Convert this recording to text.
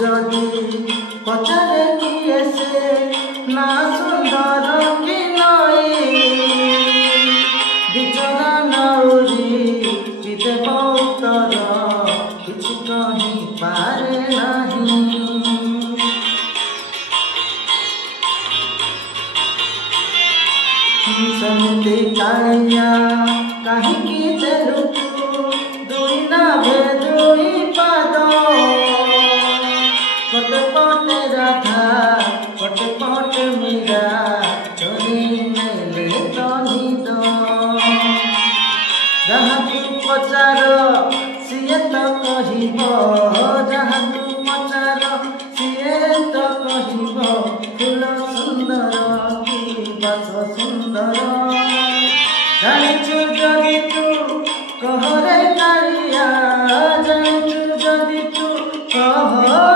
जदि पचारे किए से ना सुंदर कि नई बिचरा नौरी चिते उत्तर किछि कहि पारे नहीं सेमती काया कहीं चलू दुई नाभे दुई पाद पटे पटे राधा पटे पटे मीरा चोरी नेले तो निद जहाँ तू पचार सीए तो कहिब जहाँ तू पचार सीए तो कहिब फूल सुंदर कि बास सुंदर जानिचु जदि तू कहरे कालिया जानिचु जदि तू कह